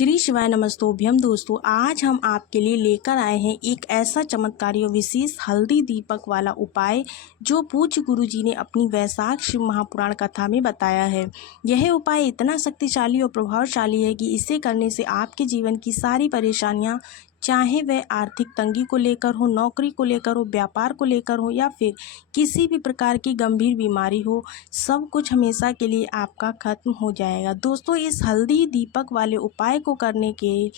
श्री शिवाय नमस्तोभ्यम। दोस्तों, आज हम आपके लिए लेकर आए हैं एक ऐसा चमत्कारी और विशेष हल्दी दीपक वाला उपाय जो पूज्य गुरु जी ने अपनी वैशाख शिव महापुराण कथा में बताया है। यह उपाय इतना शक्तिशाली और प्रभावशाली है कि इसे करने से आपके जीवन की सारी परेशानियां, चाहे वह आर्थिक तंगी को लेकर हो, नौकरी को लेकर हो, व्यापार को लेकर हो या फिर किसी भी प्रकार की गंभीर बीमारी हो, सब कुछ हमेशा के लिए आपका खत्म हो जाएगा। दोस्तों, इस हल्दी दीपक वाले उपाय को करने के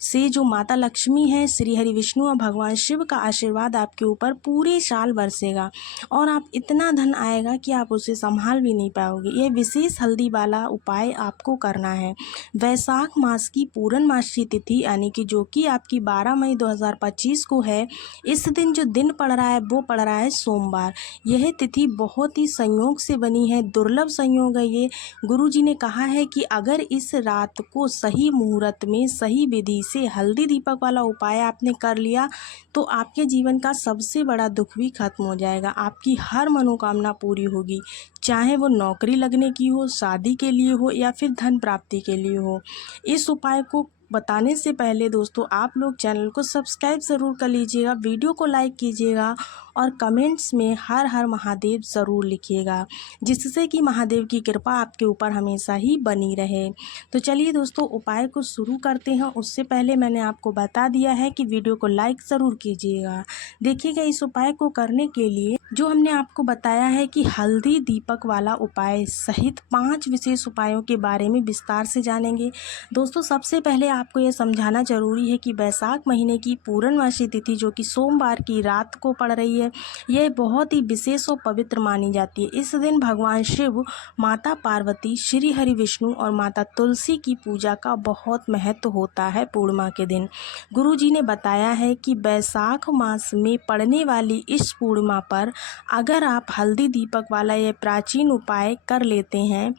से जो माता लक्ष्मी है, श्री हरि विष्णु और भगवान शिव का आशीर्वाद आपके ऊपर पूरे साल बरसेगा और आप इतना धन आएगा कि आप उसे संभाल भी नहीं पाओगे। यह विशेष हल्दी वाला उपाय आपको करना है वैशाख मास की पूर्णमासी तिथि यानी कि जो कि आपकी 12 मई 2025 को है। इस दिन जो दिन पड़ रहा है वो पड़ रहा है सोमवार। यह तिथि बहुत ही संयोग से बनी है, दुर्लभ संयोग है ये। गुरुजी ने कहा है कि अगर इस रात को सही मुहूर्त में सही विधि से हल्दी दीपक वाला उपाय आपने कर लिया तो आपके जीवन का सबसे बड़ा दुख भी खत्म हो जाएगा। आपकी हर मनोकामना पूरी होगी, चाहे वो नौकरी लगने की हो, शादी के लिए हो या फिर धन प्राप्ति के लिए हो। इस उपाय को बताने से पहले दोस्तों, आप लोग चैनल को सब्सक्राइब ज़रूर कर लीजिएगा, वीडियो को लाइक कीजिएगा और कमेंट्स में हर हर महादेव ज़रूर लिखिएगा, जिससे कि महादेव की कृपा आपके ऊपर हमेशा ही बनी रहे। तो चलिए दोस्तों, उपाय को शुरू करते हैं। उससे पहले मैंने आपको बता दिया है कि वीडियो को लाइक ज़रूर कीजिएगा। देखिएगा, इस उपाय को करने के लिए जो हमने आपको बताया है कि हल्दी दीपक वाला उपाय सहित 5 विशेष उपायों के बारे में विस्तार से जानेंगे। दोस्तों, सबसे पहले आपको ये समझाना जरूरी है कि वैशाख महीने की पूर्णमासी तिथि जो कि सोमवार की रात को पड़ रही है, यह बहुत ही विशेष और पवित्र मानी जाती है। इस दिन भगवान शिव, माता पार्वती, श्री हरि विष्णु और माता तुलसी की पूजा का बहुत महत्व होता है। पूर्णिमा के दिन गुरु जी ने बताया है कि वैशाख मास में पड़ने वाली इस पूर्णिमा पर अगर आप हल्दी दीपक वाला यह प्राचीन उपाय कर लेते हैं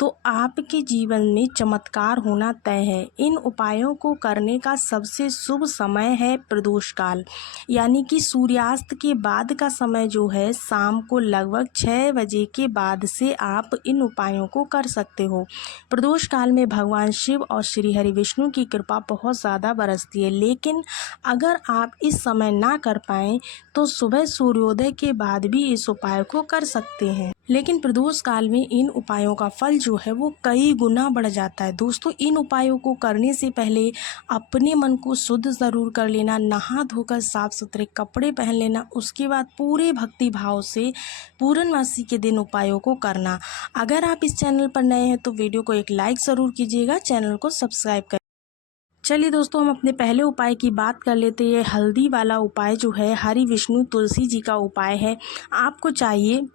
तो आपके जीवन में चमत्कार होना तय है। इन उपायों को करने का सबसे शुभ समय है प्रदोष काल, यानी कि सूर्यास्त के बाद का समय जो है, शाम को लगभग 6 बजे के बाद से आप इन उपायों को कर सकते हो। प्रदोष काल में भगवान शिव और श्री हरि विष्णु की कृपा बहुत ज़्यादा बरसती है, लेकिन अगर आप इस समय ना कर पाएँ तो सुबह सूर्योदय के बाद भी इस उपाय को कर सकते हैं। लेकिन प्रदोष काल में इन उपायों का फल जो है वो कई गुना बढ़ जाता है। दोस्तों, इन उपायों को करने से पहले अपने मन को शुद्ध ज़रूर कर लेना, नहा धोकर साफ सुथरे कपड़े पहन लेना, उसके बाद पूरे भक्ति भाव से पूर्णमासी के दिन उपायों को करना। अगर आप इस चैनल पर नए हैं तो वीडियो को एक लाइक ज़रूर कीजिएगा, चैनल को सब्सक्राइब कर। चलिए दोस्तों, हम अपने पहले उपाय की बात कर लेते हैं। हल्दी वाला उपाय जो है हरि विष्णु तुलसी जी का उपाय है। आपको चाहिए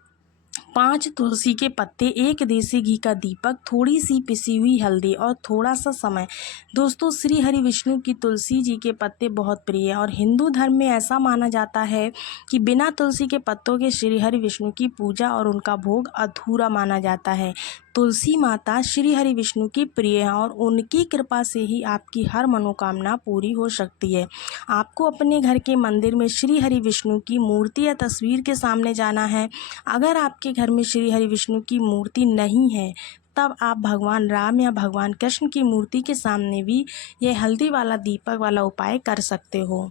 5 तुलसी के पत्ते, 1 देसी घी का दीपक, थोड़ी सी पिसी हुई हल्दी और थोड़ा सा समय। दोस्तों, श्री हरि विष्णु की तुलसी जी के पत्ते बहुत प्रिय है और हिंदू धर्म में ऐसा माना जाता है कि बिना तुलसी के पत्तों के श्री हरि विष्णु की पूजा और उनका भोग अधूरा माना जाता है। तुलसी माता श्री हरि विष्णु की प्रिय है और उनकी कृपा से ही आपकी हर मनोकामना पूरी हो सकती है। आपको अपने घर के मंदिर में श्री हरि विष्णु की मूर्ति या तस्वीर के सामने जाना है। अगर आपके घर में श्री हरि विष्णु की मूर्ति नहीं है तब आप भगवान राम या भगवान कृष्ण की मूर्ति के सामने भी यह हल्दी वाला दीपक वाला उपाय कर सकते हो।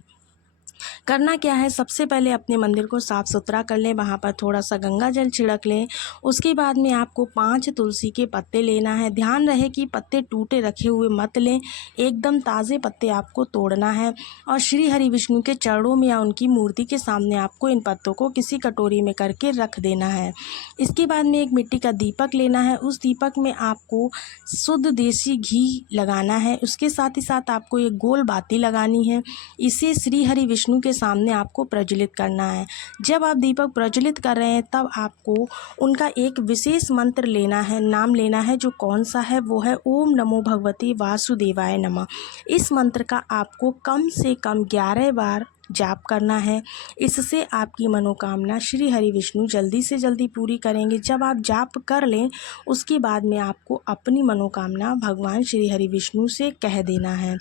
करना क्या है, सबसे पहले अपने मंदिर को साफ़ सुथरा कर लें, वहाँ पर थोड़ा सा गंगा जल छिड़क लें। उसके बाद में आपको 5 तुलसी के पत्ते लेना है। ध्यान रहे कि पत्ते टूटे रखे हुए मत लें, एकदम ताज़े पत्ते आपको तोड़ना है और श्री हरि विष्णु के चरणों में या उनकी मूर्ति के सामने आपको इन पत्तों को किसी कटोरी में करके रख देना है। इसके बाद में एक मिट्टी का दीपक लेना है। उस दीपक में आपको शुद्ध देसी घी लगाना है। उसके साथ ही साथ आपको एक गोल बाती लगानी है। इसे श्री हरि विष्णु के सामने आपको प्रज्वलित करना है। जब आप दीपक प्रज्वलित कर रहे हैं तब आपको उनका एक विशेष मंत्र लेना है, नाम लेना है। जो कौन सा है वो है ओम नमो भगवते वासुदेवाय नमः। इस मंत्र का आपको कम से कम 11 बार जाप करना है। इससे आपकी मनोकामना श्री हरि विष्णु जल्दी से जल्दी पूरी करेंगे। जब आप जाप कर लें उसके बाद में आपको अपनी मनोकामना भगवान श्री हरि विष्णु से कह देना है।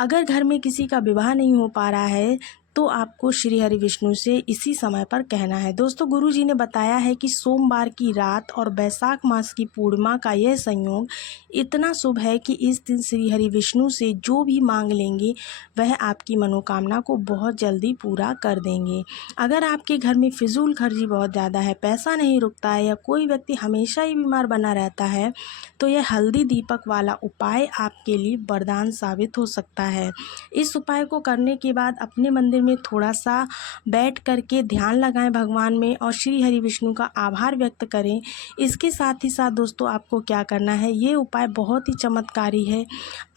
अगर घर में किसी का विवाह नहीं हो पा रहा है तो आपको श्री हरि विष्णु से इसी समय पर कहना है। दोस्तों गुरुजी ने बताया है कि सोमवार की रात और बैसाख मास की पूर्णिमा का यह संयोग इतना शुभ है कि इस दिन श्री हरि विष्णु से जो भी मांग लेंगे वह आपकी मनोकामना को बहुत जल्दी पूरा कर देंगे। अगर आपके घर में फिजूल खर्ची बहुत ज़्यादा है, पैसा नहीं रुकता है या कोई व्यक्ति हमेशा ही बीमार बना रहता है, तो यह हल्दी दीपक वाला उपाय आपके लिए वरदान साबित हो सकता है। इस उपाय को करने के बाद अपने मंदिर में थोड़ा सा बैठ करके ध्यान लगाएं भगवान में और श्री हरि विष्णु का आभार व्यक्त करें। इसके साथ ही साथ दोस्तों आपको क्या करना है, ये उपाय बहुत ही चमत्कारी है।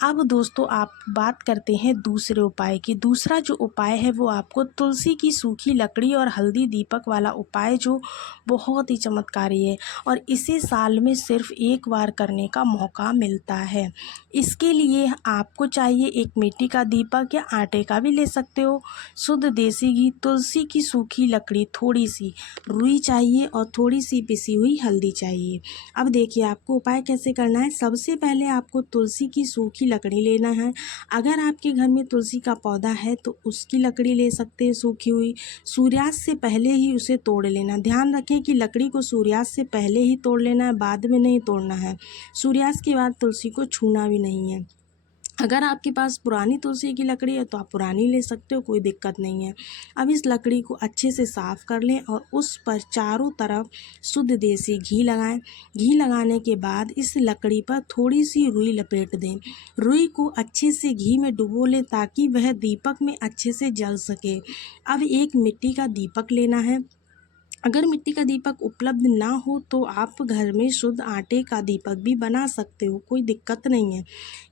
अब दोस्तों आप बात करते हैं दूसरे उपाय की। दूसरा जो उपाय है वो आपको तुलसी की सूखी लकड़ी और हल्दी दीपक वाला उपाय जो बहुत ही चमत्कारी है और इसे साल में सिर्फ एक बार करने का मौका मिलता है। इसके लिए आपको चाहिए एक मिट्टी का दीपक या आटे का भी ले सकते हो, शुद्ध देसी घी, तुलसी की सूखी लकड़ी, थोड़ी सी रुई चाहिए और थोड़ी सी पिसी हुई हल्दी चाहिए। अब देखिए आपको उपाय कैसे करना है। सबसे पहले आपको तुलसी की सूखी लकड़ी लेना है। अगर आपके घर में तुलसी का पौधा है तो उसकी लकड़ी ले सकते हैं सूखी हुई। सूर्यास्त से पहले ही उसे तोड़ लेना। ध्यान रखें कि लकड़ी को सूर्यास्त से पहले ही तोड़ लेना है, बाद में नहीं तोड़ना है। सूर्यास्त के बाद तुलसी को छूना भी नहीं है। अगर आपके पास पुरानी तुलसी की लकड़ी है तो आप पुरानी ले सकते हो, कोई दिक्कत नहीं है। अब इस लकड़ी को अच्छे से साफ़ कर लें और उस पर चारों तरफ शुद्ध देसी घी लगाएं। घी लगाने के बाद इस लकड़ी पर थोड़ी सी रुई लपेट दें। रुई को अच्छे से घी में डुबो लें ताकि वह दीपक में अच्छे से जल सके। अब एक मिट्टी का दीपक लेना है। अगर मिट्टी का दीपक उपलब्ध ना हो तो आप घर में शुद्ध आटे का दीपक भी बना सकते हो, कोई दिक्कत नहीं है,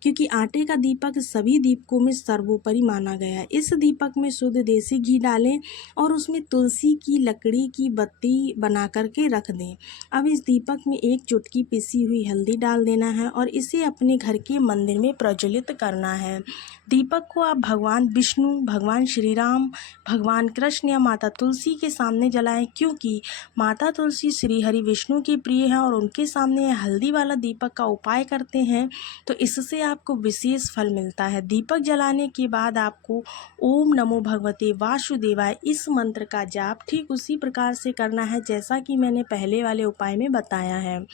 क्योंकि आटे का दीपक सभी दीपकों में सर्वोपरि माना गया है। इस दीपक में शुद्ध देसी घी डालें और उसमें तुलसी की लकड़ी की बत्ती बना करके रख दें। अब इस दीपक में एक चुटकी पिसी हुई हल्दी डाल देना है और इसे अपने घर के मंदिर में प्रज्वलित करना है। दीपक को आप भगवान विष्णु, भगवान श्री राम, भगवान कृष्ण या माता तुलसी के सामने जलाएं, क्योंकि माता तुलसी श्री हरि विष्णु की प्रिय है और उनके सामने हल्दी वाला दीपक का उपाय करते हैं तो इससे आपको विशेष फल मिलता है। दीपक जलाने के बाद आपको ओम नमो भगवते वासुदेवाय इस मंत्र का जाप ठीक उसी प्रकार से करना है जैसा कि मैंने पहले वाले उपाय में बताया है।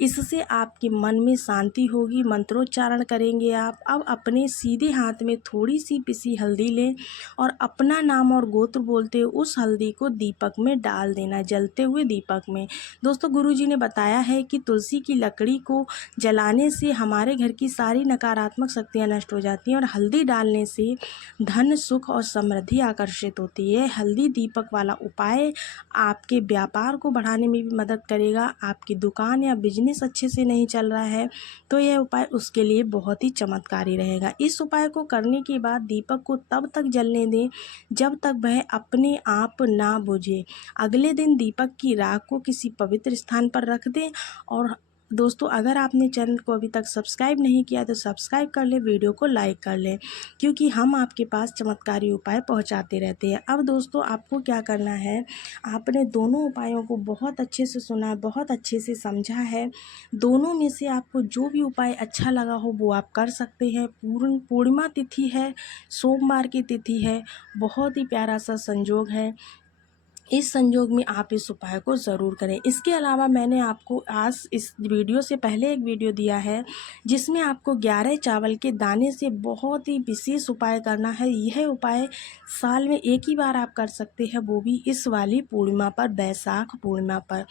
इससे आपके मन में शांति होगी। मंत्रोच्चारण करेंगे आप। अब अपने सीधे हाथ में थोड़ी सी पिसी हल्दी लें और अपना नाम और गोत्र बोलते हुए उस हल्दी को दीपक में डाल देना, जलते हुए दीपक में। दोस्तों गुरुजी ने बताया है कि तुलसी की लकड़ी को जलाने से हमारे घर की सारी नकारात्मक शक्तियां नष्ट हो जाती हैं और हल्दी डालने से धन, सुख और समृद्धि आकर्षित होती है। हल्दी दीपक वाला उपाय आपके व्यापार को बढ़ाने में भी मदद करेगा। आपकी दुकान या बिजनेस अच्छे से नहीं चल रहा है तो यह उपाय उसके लिए बहुत ही चमत्कारी रहेगा। इस उपाय को करने के बाद दीपक को तब तक जलने दें जब तक वह अपने आप ना बुझे। अगले दिन दीपक की राख को किसी पवित्र स्थान पर रख दें। और दोस्तों अगर आपने चैनल को अभी तक सब्सक्राइब नहीं किया तो सब्सक्राइब कर लें, वीडियो को लाइक कर लें, क्योंकि हम आपके पास चमत्कारी उपाय पहुंचाते रहते हैं। अब दोस्तों आपको क्या करना है, आपने दोनों उपायों को बहुत अच्छे से सुना है, बहुत अच्छे से समझा है। दोनों में से आपको जो भी उपाय अच्छा लगा हो वो आप कर सकते हैं। पूर्णिमा तिथि है, सोमवार की तिथि है, बहुत ही प्यारा सा संयोग है। इस संयोग में आप इस उपाय को ज़रूर करें। इसके अलावा मैंने आपको आज इस वीडियो से पहले एक वीडियो दिया है जिसमें आपको 11 चावल के दाने से बहुत ही विशेष उपाय करना है। यह उपाय साल में एक ही बार आप कर सकते हैं, वो भी इस वाली पूर्णिमा पर, बैसाख पूर्णिमा पर।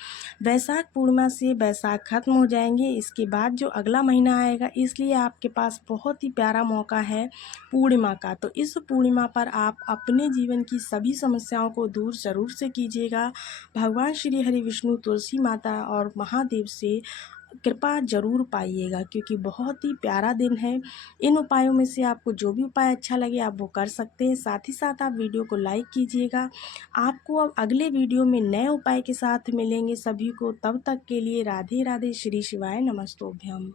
बैसाख पूर्णिमा से बैसाख खत्म हो जाएंगे, इसके बाद जो अगला महीना आएगा, इसलिए आपके पास बहुत ही प्यारा मौका है पूर्णिमा का। तो इस पूर्णिमा पर आप अपने जीवन की सभी समस्याओं को दूर ज़रूर से कीजिएगा। भगवान श्री हरि विष्णु, तुलसी माता और महादेव से कृपा जरूर पाइएगा, क्योंकि बहुत ही प्यारा दिन है। इन उपायों में से आपको जो भी उपाय अच्छा लगे आप वो कर सकते हैं। साथ ही साथ आप वीडियो को लाइक कीजिएगा। आपको अब अगले वीडियो में नए उपाय के साथ मिलेंगे सभी को। तब तक के लिए राधे राधे, श्री शिवाय नमस्तोभ्यम।